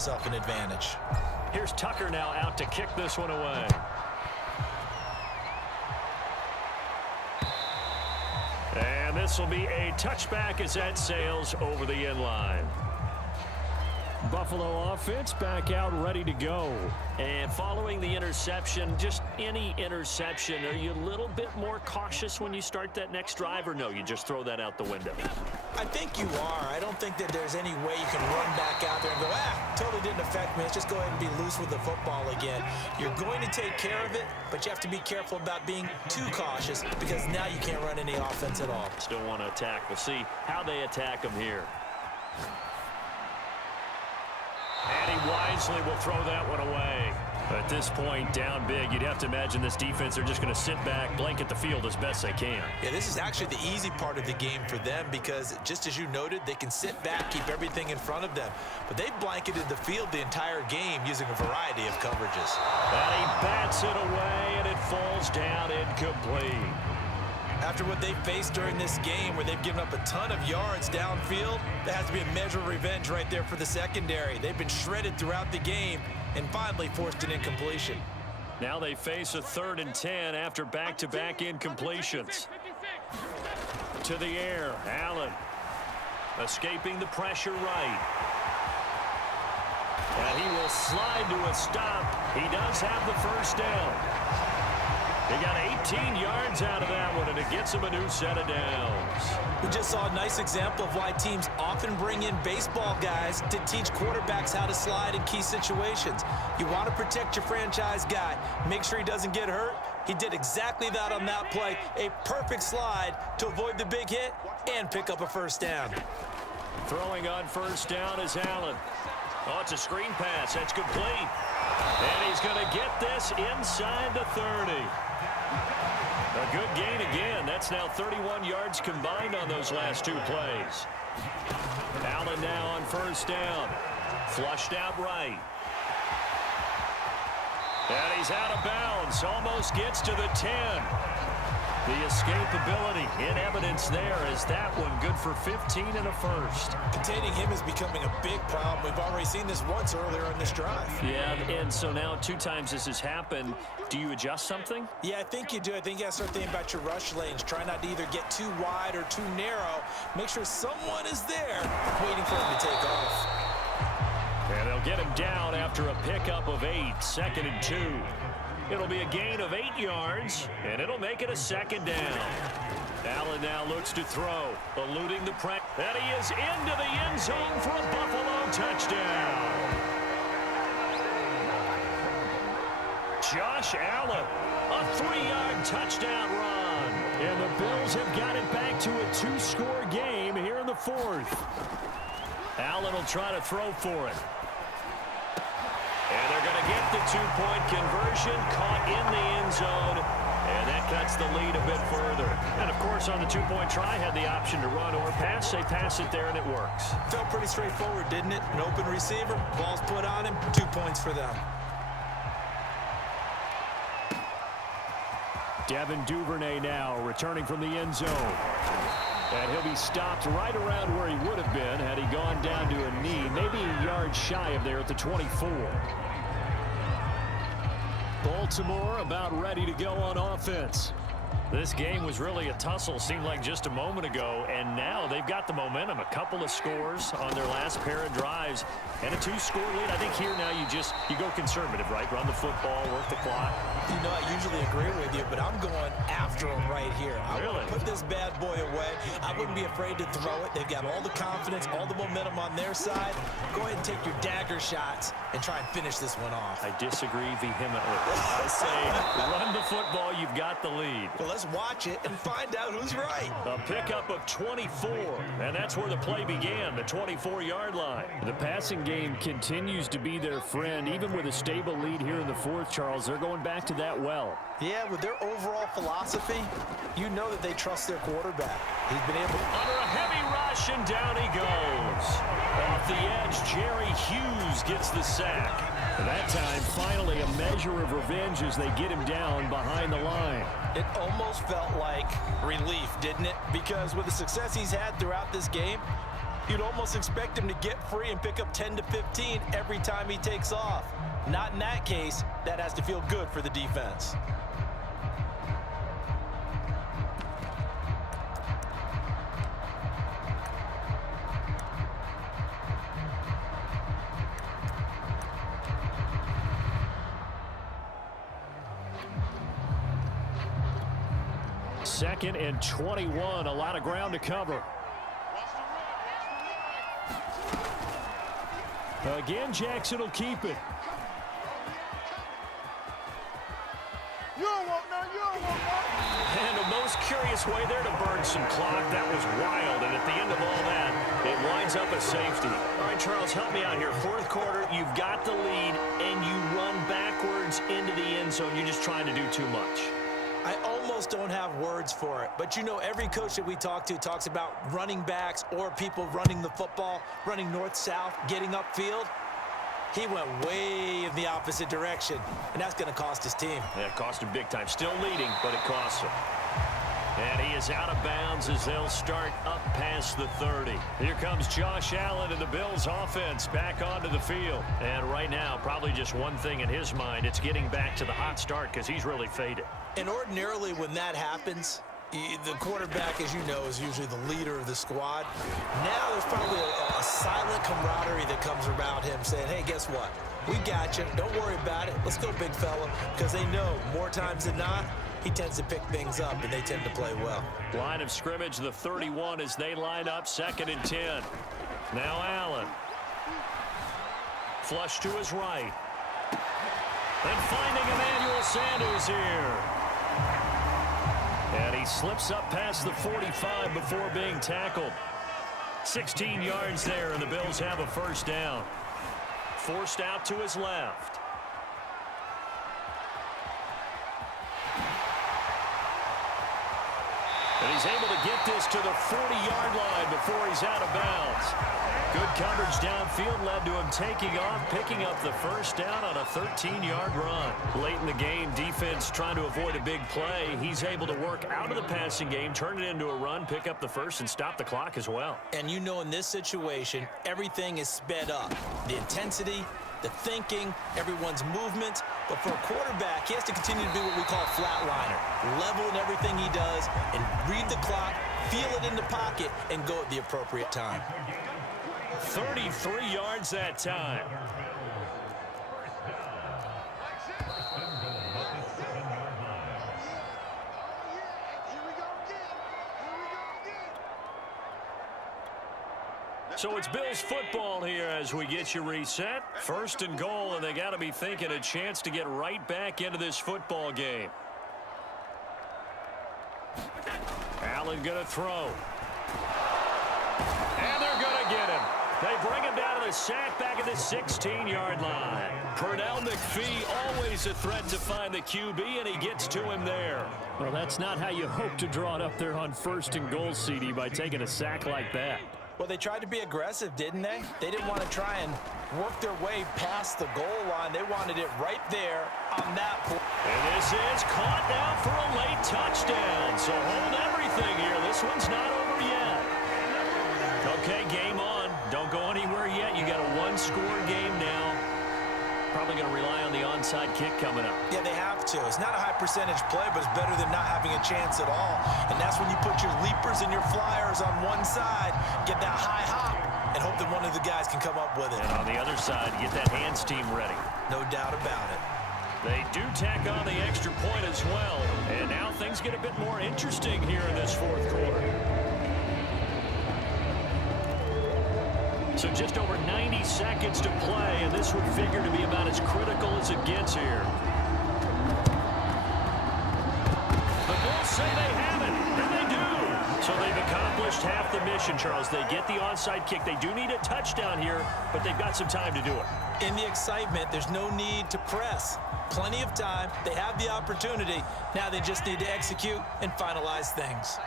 Self an advantage. Here's Tucker now out to kick this one away. And this will be a touchback as that sails over the end line. Buffalo offense back out ready to go. And following the interception, just any interception, are you a little bit more cautious when you start that next drive, or no, you just throw that out the window? I think you are. I don't think that there's any way you can run back out there and go, totally didn't affect me. Let's just go ahead and be loose with the football again. You're going to take care of it, but you have to be careful about being too cautious because now you can't run any offense at all. Still want to attack. We'll see how they attack them here. And he wisely will throw that one away. At this point, down big, you'd have to imagine this defense are just going to sit back, blanket the field as best they can. Yeah, this is actually the easy part of the game for them because, just as you noted, they can sit back, keep everything in front of them. But they blanketed the field the entire game using a variety of coverages. And he bats it away, and it falls down incomplete. After what they faced during this game where they've given up a ton of yards downfield, that has to be a measure of revenge right there for the secondary. They've been shredded throughout the game and finally forced an incompletion. Now they face a 3rd and 10 after back-to-back incompletions. To the air, Allen escaping the pressure right. And he will slide to a stop. He does have the first down. He got 18 yards out of that one, and it gets him a new set of downs. We just saw a nice example of why teams often bring in baseball guys to teach quarterbacks how to slide in key situations. You want to protect your franchise guy. Make sure he doesn't get hurt. He did exactly that on that play. A perfect slide to avoid the big hit and pick up a first down. Throwing on first down is Allen. Oh, it's a screen pass. That's complete. And he's going to get this inside the 30. A good gain again. That's now 31 yards combined on those last 2 plays. Allen now on first down. Flushed out right. And he's out of bounds. Almost gets to the 10. The escapability in evidence there as that one good for 15 and a first. Containing him is becoming a big problem. We've already seen this once earlier in this drive. Yeah, and so now 2 times this has happened. Do you adjust something? Yeah, I think you do. I think you got to start thinking about your rush lanes. Try not to either get too wide or too narrow. Make sure someone is there waiting for him to take off. And they'll get him down after a pickup of 8, 2nd and 2. It'll be a gain of 8 yards, and it'll make it a 2nd down. Allen now looks to throw, eluding the pressure. And he is into the end zone for a Buffalo touchdown. Josh Allen, a 3-yard touchdown run. And the Bills have got it back to a 2-score game here in the 4th. Allen will try to throw for it. And they're going to get the 2-point conversion, caught in the end zone, and that cuts the lead a bit further. And, of course, on the 2-point try, had the option to run or pass. They pass it there, and it works. Felt pretty straightforward, didn't it? An open receiver, ball's put on him, 2 points for them. Devin Duvernay now returning from the end zone. And he'll be stopped right around where he would have been had he gone down to a knee, maybe a yard shy of there at the 24. Baltimore about ready to go on offense. This game was really a tussle, seemed like just a moment ago, and now they've got the momentum. A couple of scores on their last pair of drives, and a 2-score lead. I think here now you go conservative, right? Run the football, work the clock. You know, I usually agree with you, but I'm going after him right here. I really? want to put this bad boy away. I wouldn't be afraid to throw it. They've got all the confidence, all the momentum on their side. Go ahead and take your dagger shots and try and finish this one off. I disagree vehemently. I say run the football, you've got the lead. Well, let's watch it and find out who's right. A pickup of 24, and that's where the play began, the 24-yard line. The passing game continues to be their friend. Even with a stable lead here in the 4th, Charles, they're going back to that well. Yeah, with their overall philosophy, you know that they trust their quarterback. He's been able to... Under a heavy rush, and down he goes. Off the edge, Jerry Hughes gets the sack. And that time, finally, a measure of revenge as they get him down behind the line. It almost felt like relief, didn't it? Because with the success he's had throughout this game, You'd almost expect him to get free and pick up 10 to 15 every time he takes off. Not in that case. That has to feel good for the defense. Second and 21, a lot of ground to cover. Again, Jackson will keep it. And the most curious way there to burn some clock. That was wild, and at the end of all that, it winds up a safety. All right, Charles, help me out here. Fourth quarter, you've got the lead, and you run backwards into the end zone. You're just trying to do too much. I almost don't have words for it, but you know every coach that we talk to talks about running backs or people running the football, running north-south, getting upfield. He went way in the opposite direction, and that's going to cost his team. Yeah, it cost him big time. Still leading, but it costs him. And he is out of bounds as they'll start up past the 30. Here comes Josh Allen and the Bills offense back onto the field. And right now, probably just one thing in his mind. It's getting back to the hot start because he's really faded. And ordinarily when that happens, the quarterback, as you know, is usually the leader of the squad. Now there's probably a silent camaraderie that comes around him saying, hey, guess what? We got you. Don't worry about it. Let's go, big fella. Because they know more times than not, he tends to pick things up, and they tend to play well. Line of scrimmage, the 31 as they line up, 2nd and 10. Now Allen. Flush to his right. And finding Emmanuel Sanders here. And he slips up past the 45 before being tackled. 16 yards there, and the Bills have a first down. Forced out to his left. And he's able to get this to the 40-yard line before he's out of bounds. Good coverage downfield led to him taking off, picking up the first down on a 13-yard run. Late in the game, defense trying to avoid a big play. He's able to work out of the passing game, turn it into a run, pick up the first, and stop the clock as well. And you know in this situation, everything is sped up. The intensity, the thinking, everyone's movement. But for a quarterback, he has to continue to do what we call flatliner. Level in everything he does and read the clock, feel it in the pocket, and go at the appropriate time. 33 yards that time. So it's Bills football here as we get you reset. 1st and goal, and they got to be thinking a chance to get right back into this football game. Allen going to throw. And they're going to get him. They bring him down to the sack back at the 16-yard line. Pernell McPhee, always a threat to find the QB, and he gets to him there. Well, that's not how you hope to draw it up there on 1st and goal, CD, by taking a sack like that. Well, they tried to be aggressive, didn't they? They didn't want to try and work their way past the goal line. They wanted it right there on that point. And this is caught now for a late touchdown. So hold everything here. This one's not over yet. Okay, game on. Don't go anywhere yet. You got a one-score game now. Probably going to rely on the onside kick coming up. Yeah, they have to. It's not a high-percentage play, but it's better than not having a chance at all. And that's when you put your leapers and your flyers on one side, get that high hop, and hope that one of the guys can come up with it. And on the other side, get that hands team ready. No doubt about it. They do tack on the extra point as well. And now things get a bit more interesting here in this 4th quarter. So just over 90 seconds to play, and this would figure to be about as critical as it gets here. The Bills say they have it, and they do. So they've accomplished half the mission, Charles. They get the onside kick. They do need a touchdown here, but they've got some time to do it. In the excitement, there's no need to press. Plenty of time. They have the opportunity. Now they just need to execute and finalize things.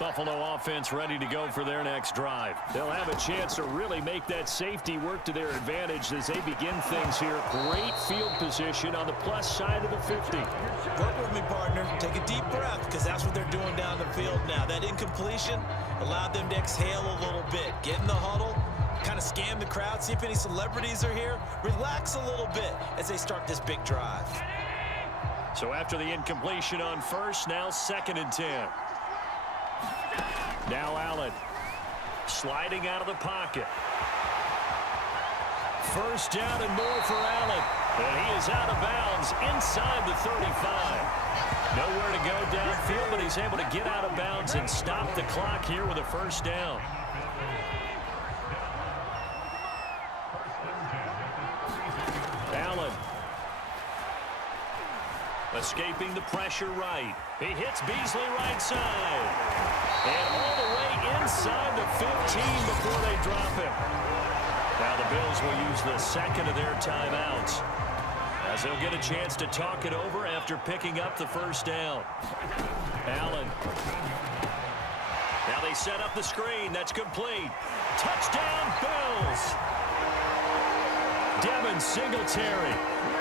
Buffalo offense ready to go for their next drive. They'll have a chance to really make that safety work to their advantage as they begin things here. Great field position on the plus side of the 50. Work with me, partner. Take a deep breath, because that's what they're doing down the field now. That incompletion allowed them to exhale a little bit. Get in the huddle, kind of scan the crowd, see if any celebrities are here. Relax a little bit as they start this big drive. So after the incompletion on first, now 2nd and 10. Now Allen sliding out of the pocket. First down and more for Allen. And he is out of bounds inside the 35. Nowhere to go downfield, but he's able to get out of bounds and stop the clock here with a first down. Allen escaping the pressure right. He hits Beasley right side. And all the way inside the 15 before they drop him. Now the Bills will use the second of their timeouts, as they'll get a chance to talk it over after picking up the first down. Allen. Now they set up the screen. That's complete. Touchdown, Bills. Devin Singletary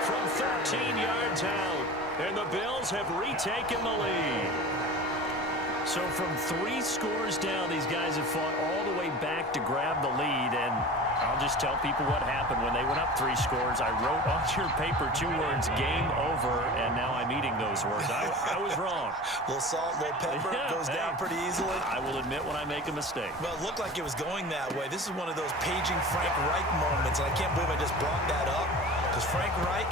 from 13 yards out. And the Bills have retaken the lead. So from 3 scores down, these guys have fought all the way back to grab the lead. And I'll just tell people what happened when they went up 3 scores. I wrote on your paper 2 words, game over, and now I'm eating those words. I was wrong. A little salt, a little pepper, goes down pretty easily. I will admit when I make a mistake. Well, it looked like it was going that way. This is one of those paging Frank Reich moments, and I can't believe I just brought that up, because Frank Reich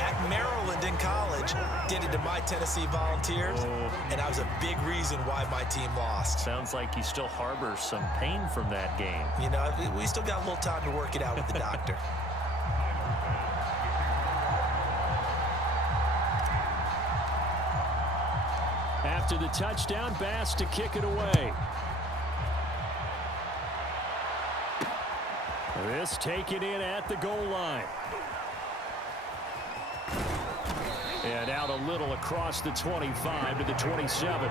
at Maryland in college did it to my Tennessee Volunteers, and that was a big reason why my team lost. Sounds like you still harbor some pain from that game. You know, we still got a little time to work it out with the doctor. After the touchdown, Bass to kick it away. This taken in at the goal line. And out a little across the 25 to the 27.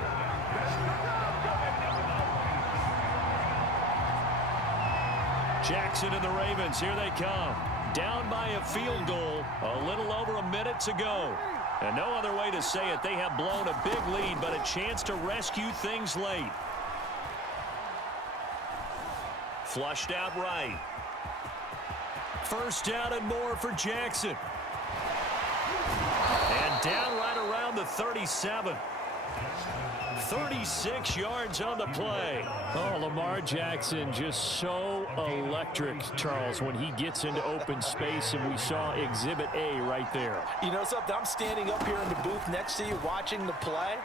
Jackson and the Ravens, here they come. Down by a field goal, a little over a minute to go. And no other way to say it, they have blown a big lead, but a chance to rescue things late. Flushed out right. First down and more for Jackson. And down right around the 37. 36 yards on the play. Oh, Lamar Jackson just so electric, Charles, when he gets into open space, and we saw Exhibit A right there. You know something? I'm standing up here in the booth next to you watching the play.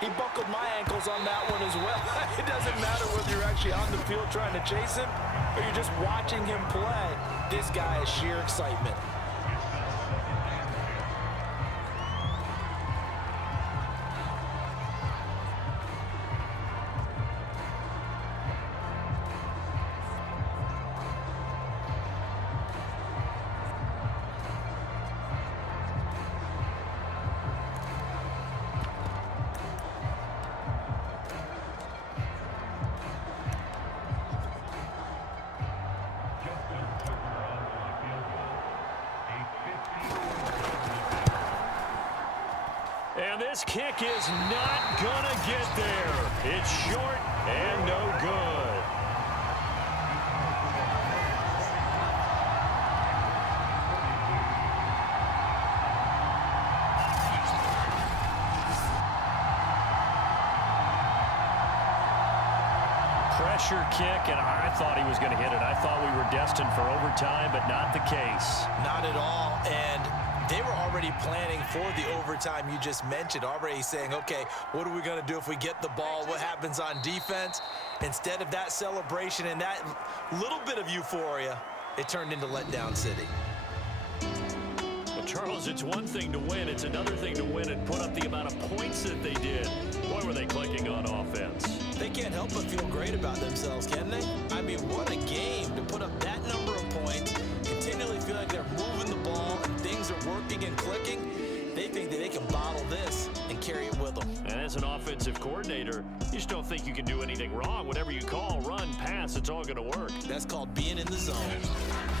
He buckled my ankles on that one as well. It doesn't matter whether you're actually on the field trying to chase him or you're just watching him play. This guy is sheer excitement. And this kick is not gonna get there. It's short and no good. Pressure kick, and I thought he was going to hit it. I thought we were destined for overtime, but not the case. Not at all, and they were already planning for the overtime you just mentioned, already saying, okay, what are we going to do if we get the ball? What happens on defense? Instead of that celebration and that little bit of euphoria, it turned into letdown city. Well, Charles, it's one thing to win. It's another thing to win and put up the amount of points that they did. Boy, were they clicking on offense. They can't help but feel great about themselves, can they? I mean, what a game to put up that number of points, continually feel like they're moving the ball and things are working and clicking. They think that they can bottle this and carry it with them. And as an offense offensive coordinator, you just don't think you can do anything wrong. Whatever you call, run, pass, it's all going to work. That's called being in the zone.